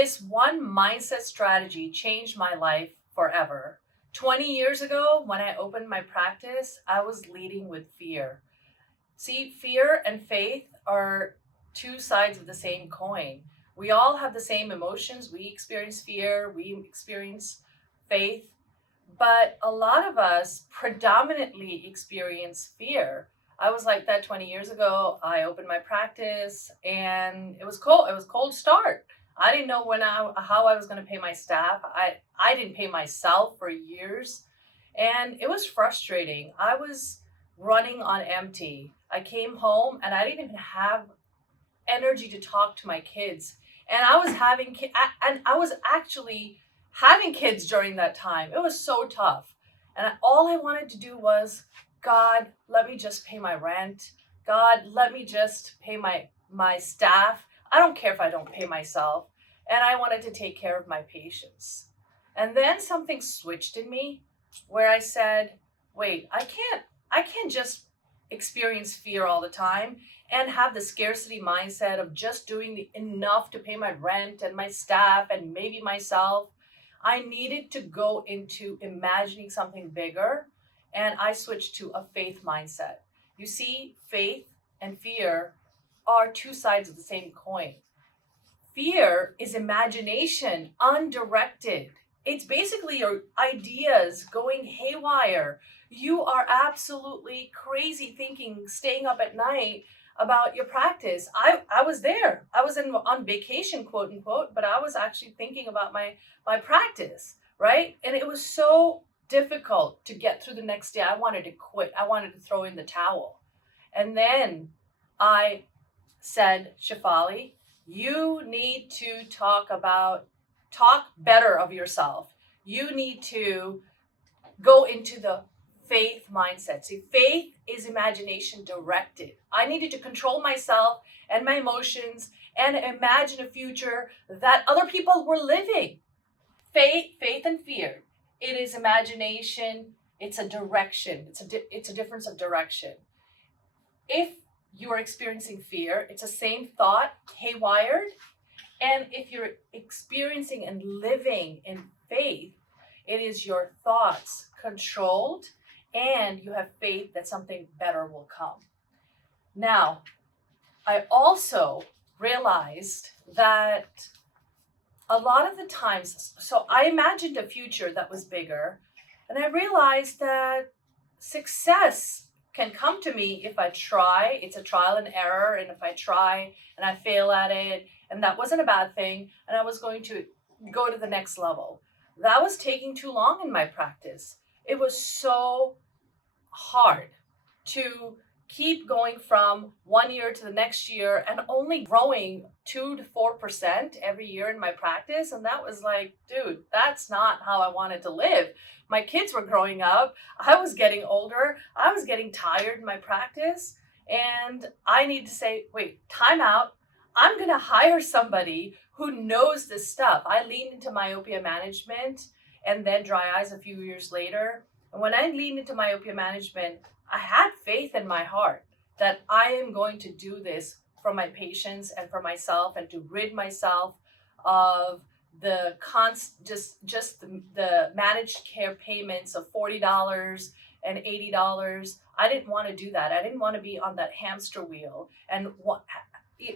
This one mindset strategy changed my life forever. 20 years ago, when I opened my practice, I was leading with fear. See, fear and faith are two sides of the same coin. We all have the same emotions. We experience fear, we experience faith, but a lot of us predominantly experience fear. I was like that 20 years ago. I opened my practice and it was cold. It was cold start. I didn't know how I was going to pay my staff. I didn't pay myself for years and it was frustrating. I was running on empty. I came home and I didn't even have energy to talk to my kids. And I was actually having kids during that time. It was so tough. And all I wanted to do was, God, let me just pay my rent. God, let me just pay my staff. I don't care if I don't pay myself. And I wanted to take care of my patients. And then something switched in me where I said, wait, I can't just experience fear all the time and have the scarcity mindset of just doing enough to pay my rent and my staff and maybe myself. I needed to go into imagining something bigger, and I switched to a faith mindset. You see, faith and fear are two sides of the same coin. Fear is imagination, undirected. It's basically your ideas going haywire. You are absolutely crazy thinking, staying up at night about your practice. I was there. I was on vacation, quote unquote, but I was actually thinking about my practice, right? And it was so difficult to get through the next day. I wanted to quit. I wanted to throw in the towel. And then I said, Shafali, you need to talk better of yourself. You need to go into the faith mindset. See, faith is imagination directed. I needed to control myself and my emotions and imagine a future that other people were living. Faith and fear. It is imagination. It's a direction. It's a difference of direction. If you are experiencing fear, it's the same thought, haywired. And if you're experiencing and living in faith, it is your thoughts controlled and you have faith that something better will come. Now, I also realized that a lot of the times, so I imagined a future that was bigger, and I realized that success can come to me if I try. It's a trial and error, and if I try and I fail at it, and that wasn't a bad thing, and I was going to go to the next level. That was taking too long in my practice. It was so hard to keep going from one year to the next year and only growing 2 to 4% every year in my practice. And that was like, dude, that's not how I wanted to live. My kids were growing up. I was getting older. I was getting tired in my practice. And I need to say, wait, time out. I'm going to hire somebody who knows this stuff. I leaned into myopia management and then dry eyes a few years later. And when I leaned into myopia management, I had faith in my heart that I am going to do this for my patients and for myself and to rid myself of the the managed care payments of $40 and $80. I didn't want to do that. I didn't want to be on that hamster wheel and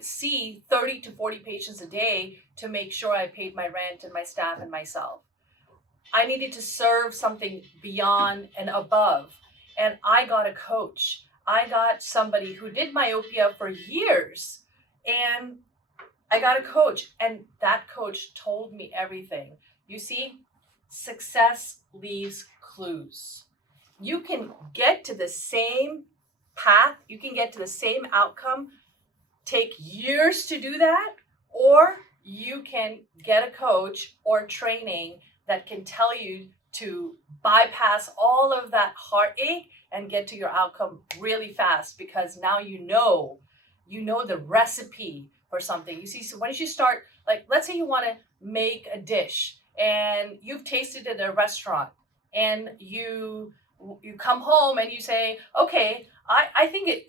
see 30 to 40 patients a day to make sure I paid my rent and my staff and myself. I needed to serve something beyond and above. And I got a coach. I got somebody who did myopia for years. And I got a coach. And that coach told me everything. You see, success leaves clues. You can get to the same path. You can get to the same outcome. Take years to do that. Or you can get a coach or training that can tell you to bypass all of that heartache and get to your outcome really fast, because now you know the recipe for something. You see, so once you start, like, let's say you want to make a dish and you've tasted it at a restaurant and you come home and you say, okay, I think it,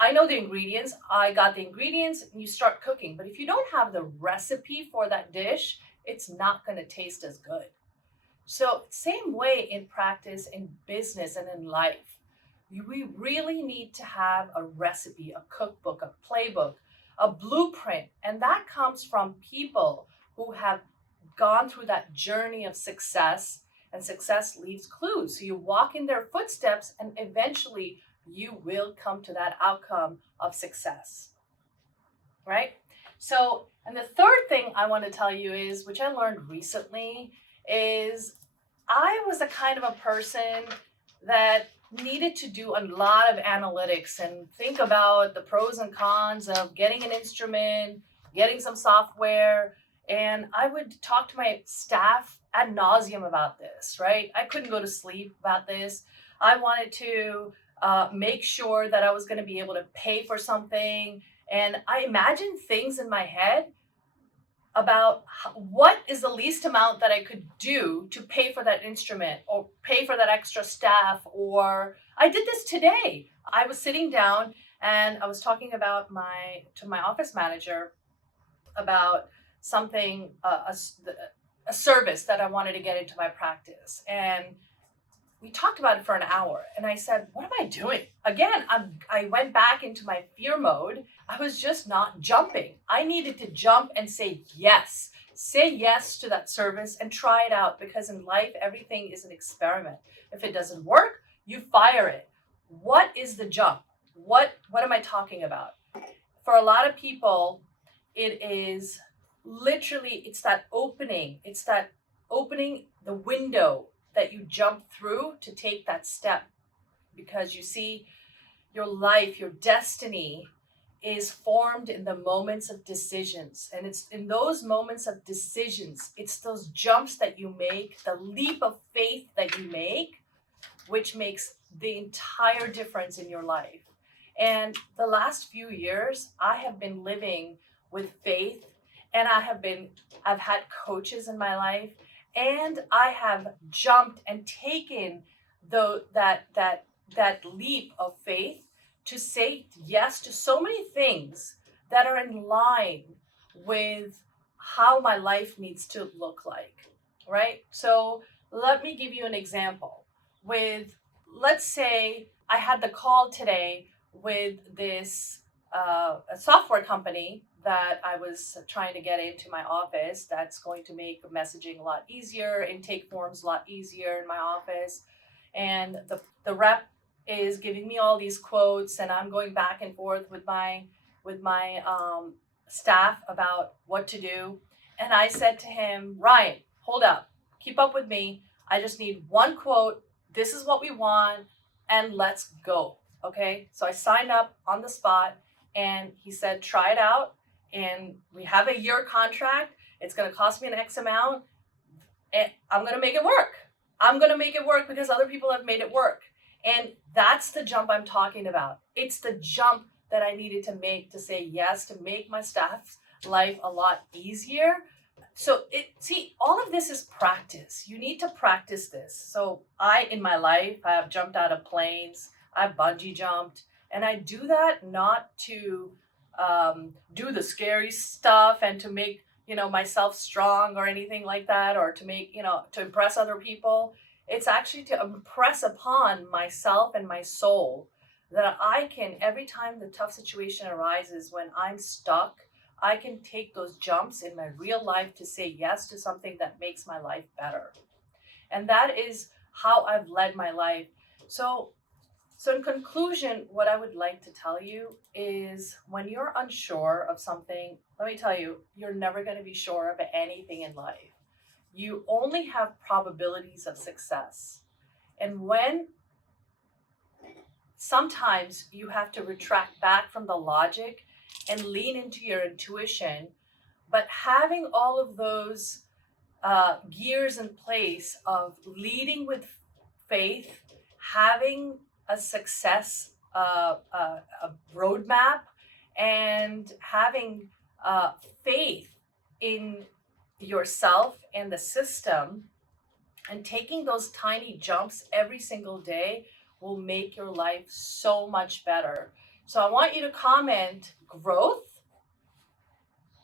I know the ingredients. I got the ingredients and you start cooking. But if you don't have the recipe for that dish, it's not going to taste as good. So, same way in practice, in business, and in life. We really need to have a recipe, a cookbook, a playbook, a blueprint. And that comes from people who have gone through that journey of success, and success leaves clues. So you walk in their footsteps, and eventually you will come to that outcome of success, right? So, and the third thing I want to tell you is, which I learned recently, is I was a kind of a person that needed to do a lot of analytics and think about the pros and cons of getting an instrument, getting some software. And I would talk to my staff ad nauseum about this, right? I couldn't go to sleep about this. I wanted to make sure that I was going to be able to pay for something. And I imagined things in my head about what is the least amount that I could do to pay for that instrument or pay for that extra staff. Or I did this today. I was sitting down and I was talking about to my office manager about something, a service that I wanted to get into my practice. And we talked about it for an hour and I said, what am I doing? Again, I went back into my fear mode. I was just not jumping. I needed to jump and say yes. Say yes to that service and try it out, because in life, everything is an experiment. If it doesn't work, you fire it. What is the jump? What am I talking about? For a lot of people, it is literally, it's that opening. It's that opening the window that you jump through to take that step. Because you see, your life, your destiny is formed in the moments of decisions. And it's in those moments of decisions, it's those jumps that you make, the leap of faith that you make, which makes the entire difference in your life. And the last few years, I have been living with faith, and I've had coaches in my life, and I have jumped and taken that leap of faith to say yes to so many things that are in line with how my life needs to look like, right? So let me give you an example. Let's say I had the call today with this a software company that I was trying to get into my office, that's going to make messaging a lot easier, intake forms a lot easier in my office. And the rep is giving me all these quotes, and I'm going back and forth with my staff about what to do. And I said to him, Ryan, hold up, keep up with me. I just need one quote. This is what we want, and let's go. Okay. So I signed up on the spot, and he said, try it out. And we have a year contract. It's going to cost me an X amount. And I'm going to make it work. I'm going to make it work because other people have made it work. And that's the jump I'm talking about. It's the jump that I needed to make to say yes, to make my staff's life a lot easier. So all of this is practice. You need to practice this. So in my life, I have jumped out of planes. I've bungee jumped. And I do that not to do the scary stuff and to make, myself strong or anything like that, or to make, to impress other people. It's actually to impress upon myself and my soul that I can, every time the tough situation arises when I'm stuck, I can take those jumps in my real life to say yes to something that makes my life better. And that is how I've led my life. So in conclusion, what I would like to tell you is, when you're unsure of something, let me tell you, you're never going to be sure of anything in life. You only have probabilities of success. And when sometimes you have to retract back from the logic and lean into your intuition, but having all of those gears in place of leading with faith, having a success a roadmap, and having faith in yourself and the system, and taking those tiny jumps every single day will make your life so much better. So I want you to comment growth.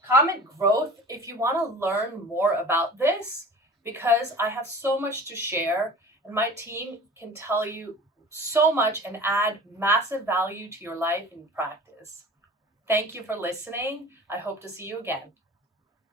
Comment growth if you want to learn more about this, because I have so much to share and my team can tell you so much and add massive value to your life and practice. Thank you for listening. I hope to see you again.